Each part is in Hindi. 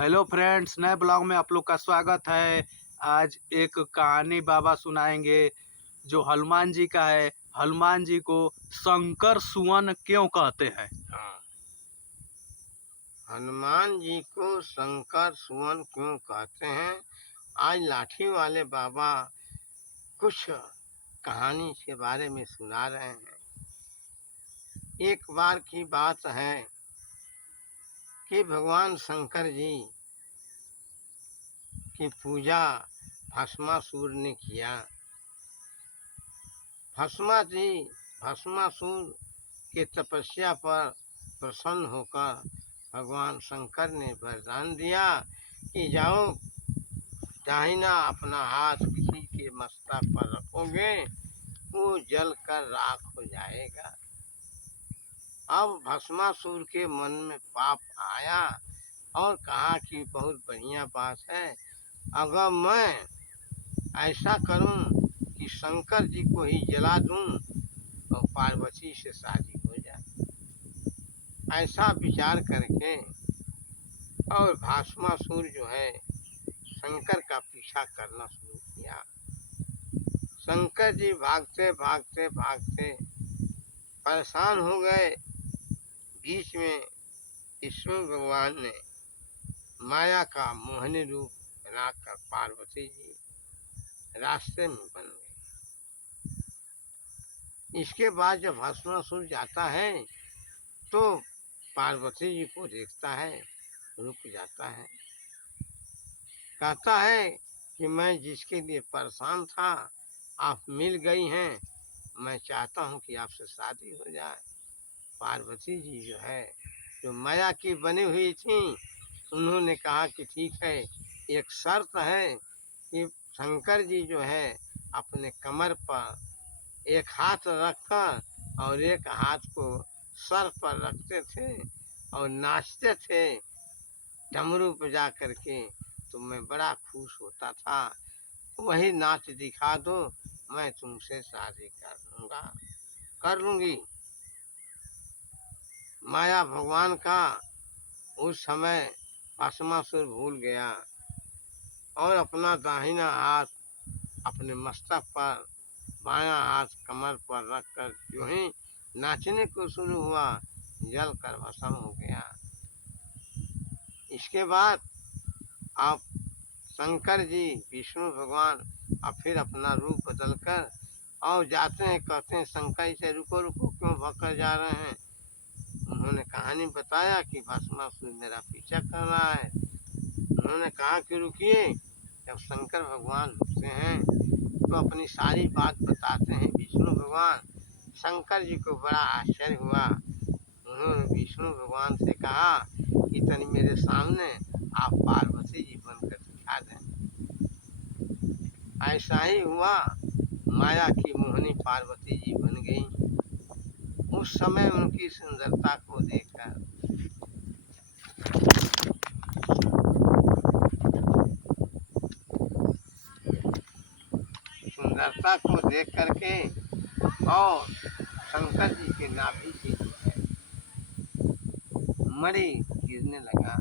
हेलो फ्रेंड्स, नए ब्लॉग में आप लोग का स्वागत है। आज एक कहानी बाबा सुनाएंगे जो हनुमान जी का है। हनुमान जी को शंकर सुवन क्यों कहते हैं? हाँ, हनुमान जी को शंकर सुवन क्यों कहते हैं? आज लाठी वाले बाबा कुछ कहानी के बारे में सुना रहे हैं। एक बार की बात है कि भगवान शंकर जी की पूजा भस्मासुर ने किया। भस्मासुर के तपस्या पर प्रसन्न होकर भगवान शंकर ने वरदान दिया कि जाओ, दाहिना अपना हाथ किसी के मस्तक पर रखोगे, वो जल कर राख हो जाएगा। अब भस्मासुर के मन में पाप आया और कहा कि बहुत बढ़िया बात है, अगर मैं ऐसा करूं कि शंकर जी को ही जला दूं तो पार्वती से शादी हो जाए। ऐसा विचार करके और भस्मासुर जो है शंकर का पीछा करना शुरू किया। शंकर जी भागते भागते भागते परेशान हो गए। बीच में विष्णु भगवान ने माया का मोहनी रूप बनाकर पार्वती जी रास्ते में बन गए। इसके बाद जब भस्मासुर जाता है तो पार्वती जी को देखता है, रुक जाता है, कहता है कि मैं जिसके लिए परेशान था आप मिल गई हैं, मैं चाहता हूँ कि आपसे शादी हो जाए। पार्वती जी जो है, जो माया की बनी हुई थी, उन्होंने कहा कि ठीक है, एक शर्त है कि शंकर जी जो है अपने कमर पर एक हाथ रखकर और एक हाथ को सर पर रखते थे और नाचते थे डमरू बजा करके, तो मैं बड़ा खुश होता था। वही नाच दिखा दो, मैं तुमसे शादी कर लूंगी। माया भगवान का उस समय भस्मासुर भूल गया और अपना दाहिना हाथ अपने मस्तक पर, बायां हाथ कमर पर रखकर जो ही नाचने को शुरू हुआ, जल कर भस्म हो गया। इसके बाद आप शंकर जी विष्णु भगवान अब फिर अपना रूप बदलकर और जाते हैं, कहते हैं शंकर से रुको रुको, क्यों भगकर जा रहे हैं? उन्होंने कहानी बताया कि भस्मासुर मेरा पीछा कर रहा है। उन्होंने कहा कि रुकिए। जब शंकर भगवान रुकते हैं तो अपनी सारी बात बताते हैं विष्णु भगवान। शंकर जी को बड़ा आश्चर्य हुआ। उन्होंने विष्णु भगवान से कहा कि तनी मेरे सामने आप पार्वती जी बनकर दिखा दें। ऐसा ही हुआ, माया की मोहनी पार्वती जी बन गई। उस समय उनकी सुंदरता को देखकर करके और शंकर जी के नाभि से जो है मणि गिरने लगा।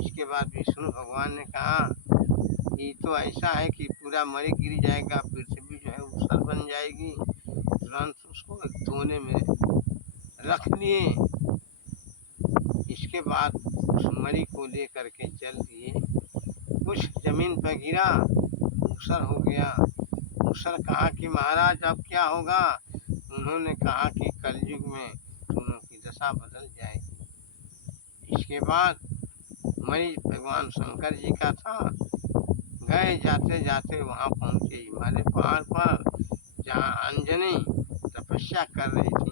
इसके बाद विष्णु भगवान ने कहा कि तो ऐसा है कि पूरा मणि गिर जाएगा, पृथ्वी जो है ऊसर बन जाएगी। तुरंत उसको एक दोने में रख लिए। इसके बाद उस मणि को लेकर के चल दिए। कुछ जमीन पर गिरा, ऊसर हो गया। ऊसर कहा कि महाराज अब क्या होगा? उन्होंने कहा कि कलयुग में दोनों की दशा बदल जाएगी। इसके बाद मणि भगवान शंकर जी का था। गए, जाते जाते वहाँ पहुँचे हिमालय पहाड़ पर, जहाँ अंजनी तपस्या कर रही थी।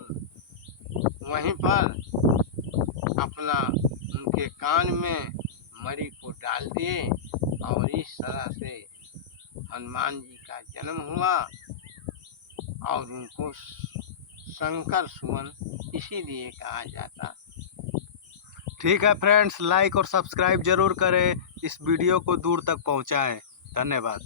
वहीं पर अपना उनके कान में मणि को डाल दिए और इस तरह से हनुमान जी का जन्म हुआ और उनको शंकर सुवन इसीलिए कहा जाता। ठीक है फ्रेंड्स, लाइक और सब्सक्राइब जरूर करें, इस वीडियो को दूर तक पहुंचाएं। धन्यवाद।